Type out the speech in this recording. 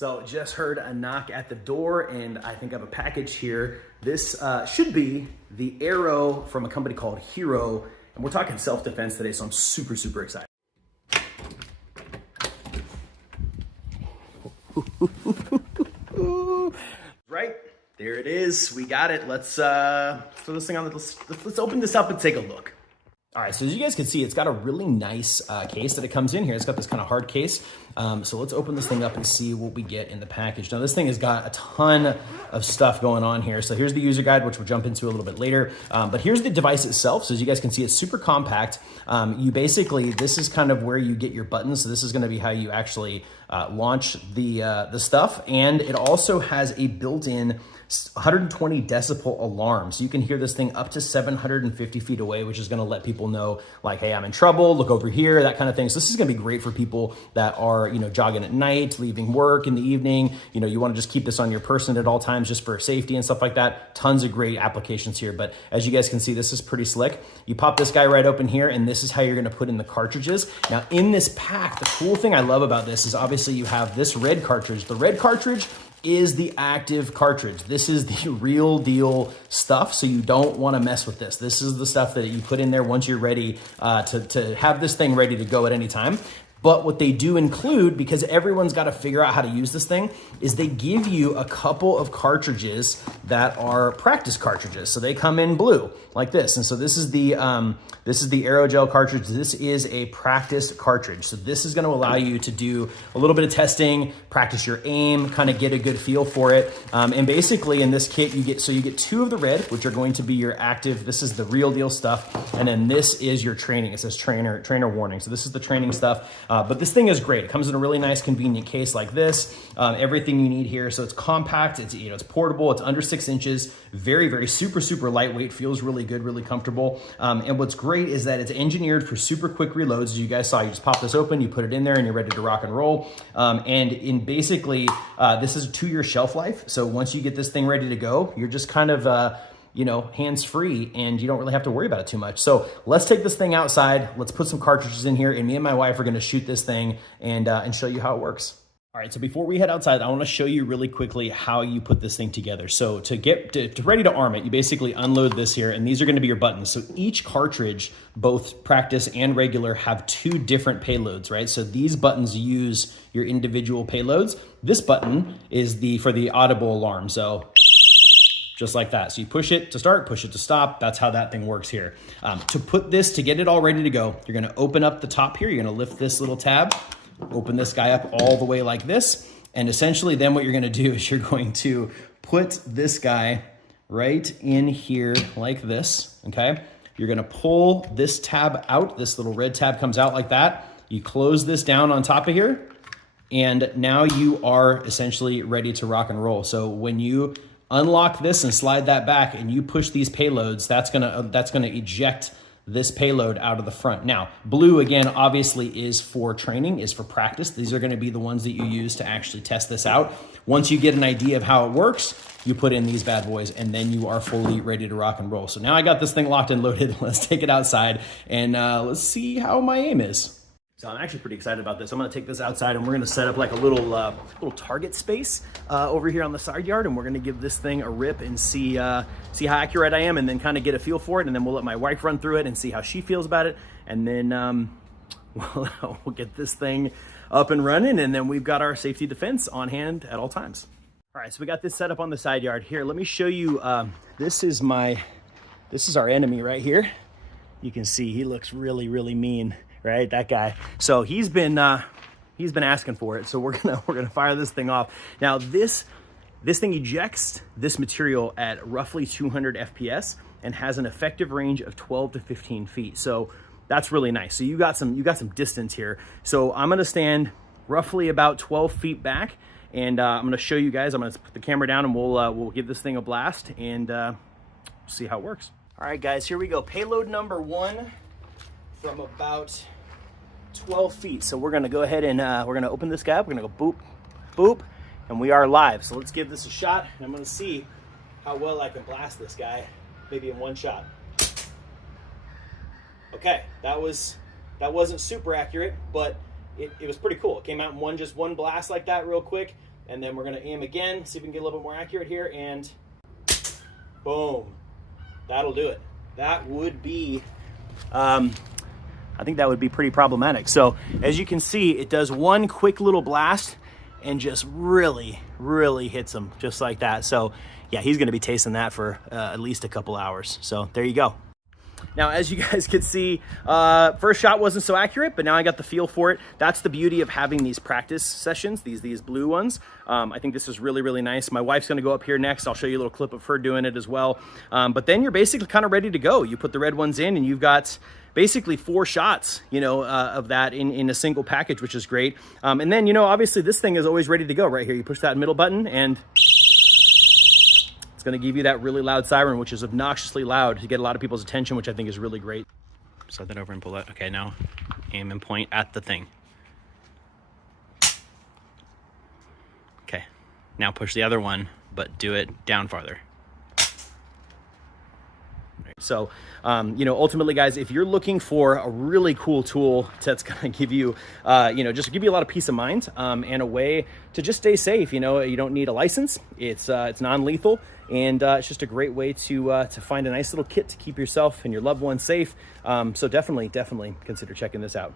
So just heard a knock at the door and I think I have a package here. This should be the AiiRO from a company called AiiRO. And we're talking self-defense today, so I'm super, super excited. Right, there it is. We got it. Let's throw this thing on. Let's open this up and take a look. All right, so as you guys can see, it's got a really nice case that it comes in here. It's got this kind of hard case. So let's open this thing up and see what we get in the package. Now this thing has got a ton of stuff going on here. So here's the user guide, which we'll jump into a little bit later. But here's the device itself. So as you guys can see, it's super compact. You basically, this is kind of where you get your buttons. So this is gonna be how you actually launch the stuff. And it also has a built-in 120 decibel alarm. So you can hear this thing up to 750 feet away, which is gonna let people know like, hey, I'm in trouble, look over here, that kind of thing. So this is gonna be great for people that are, jogging at night, leaving work in the evening. You wanna just keep this on your person at all times just for safety and stuff like that. Tons of great applications here. But as you guys can see, this is pretty slick. You pop this guy right open here, and this is how you're gonna put in the cartridges. Now in this pack, the cool thing I love about this is obviously you have this red cartridge. The red cartridge is the active cartridge. This is the real deal stuff, so you don't want to mess with this. This is the stuff that you put in there once you're ready to have this thing ready to go at any time. But what they do include, because everyone's got to figure out how to use this thing, is they give you a couple of cartridges that are practice cartridges. So they come in blue like this. And so this is the aerogel cartridge. This is a practice cartridge. So this is going to allow you to do a little bit of testing, practice your aim, kind of get a good feel for it. And basically in this kit, you get two of the red, which are going to be your active. This is the real deal stuff. And then this is your training. It says trainer warning. So this is the training stuff. But this thing is great. It comes in a really nice, convenient case like this. Everything you need here. So it's compact. It's it's portable. It's under 6 inches. Very, very super, super lightweight. Feels really good, really comfortable. And what's great is that it's engineered for super quick reloads. As you guys saw, you just pop this open, you put it in there, and you're ready to rock and roll. And in basically, this is a 2-year shelf life. So once you get this thing ready to go, you're just kind of hands-free, and you don't really have to worry about it too much. So let's take this thing outside. Let's put some cartridges in here, and me and my wife are gonna shoot this thing and show you how it works. All right, so before we head outside, I wanna show you really quickly how you put this thing together. So to get ready to arm it, you basically unload this here, and these are gonna be your buttons. So each cartridge, both practice and regular, have 2 different payloads, right? So these buttons use your individual payloads. This button is for the audible alarm. So just like that. So you push it to start, push it to stop. That's how that thing works here. To get it all ready to go, you're gonna open up the top here. You're gonna lift this little tab, open this guy up all the way like this. And essentially then what you're gonna do is you're going to put this guy right in here like this, okay? You're gonna pull this tab out. This little red tab comes out like that. You close this down on top of here, and now you are essentially ready to rock and roll. So when you unlock this and slide that back and you push these payloads, that's gonna eject this payload out of the front. Now, blue again, obviously is for training, is for practice. These are gonna be the ones that you use to actually test this out. Once you get an idea of how it works, you put in these bad boys, and then you are fully ready to rock and roll. So now I got this thing locked and loaded. Let's take it outside and let's see how my aim is. So I'm actually pretty excited about this. I'm gonna take this outside and we're gonna set up like a little target space over here on the side yard, and we're gonna give this thing a rip and see how accurate I am, and then kind of get a feel for it, and then we'll let my wife run through it and see how she feels about it, and then we'll get this thing up and running, and then we've got our safety defense on hand at all times. All right, so we got this set up on the side yard here. Let me show you, this is our enemy right here. You can see he looks really, really mean. Right, that guy. So he's been asking for it. So we're gonna fire this thing off. Now this thing ejects this material at roughly 200 FPS and has an effective range of 12 to 15 feet. So that's really nice. So you got some distance here. So I'm gonna stand roughly about 12 feet back, and I'm gonna show you guys. I'm gonna put the camera down, and we'll give this thing a blast and see how it works. All right, guys, here we go. Payload number 1. From about 12 feet. So we're gonna go ahead and we're gonna open this guy up. We're gonna go boop, boop, and we are live. So let's give this a shot, and I'm gonna see how well I can blast this guy, maybe in one shot. Okay, that wasn't super accurate, but it was pretty cool. It came out in just one blast like that real quick. And then we're gonna aim again, see if we can get a little bit more accurate here, and boom. That'll do it. That would be, I think that would be pretty problematic. So as you can see, it does one quick little blast and just really, really hits him just like that. So yeah, he's gonna be tasting that for at least a couple hours. So there you go. Now, as you guys can see, first shot wasn't so accurate, but now I got the feel for it. That's the beauty of having these practice sessions, these blue ones. I think this is really, really nice. My wife's gonna go up here next. I'll show you a little clip of her doing it as well. But then you're basically kind of ready to go. You put the red ones in and you've got basically 4 shots, of that in a single package, which is great. And then, obviously this thing is always ready to go right here. You push that middle button and it's gonna give you that really loud siren, which is obnoxiously loud to get a lot of people's attention, which I think is really great. Slide that over and pull that. Okay, now aim and point at the thing. Okay, now push the other one, but do it down farther. So, ultimately, guys, if you're looking for a really cool tool that's going to give you, just give you a lot of peace of mind and a way to just stay safe. You don't need a license. It's non-lethal, and it's just a great way to find a nice little kit to keep yourself and your loved ones safe. So definitely consider checking this out.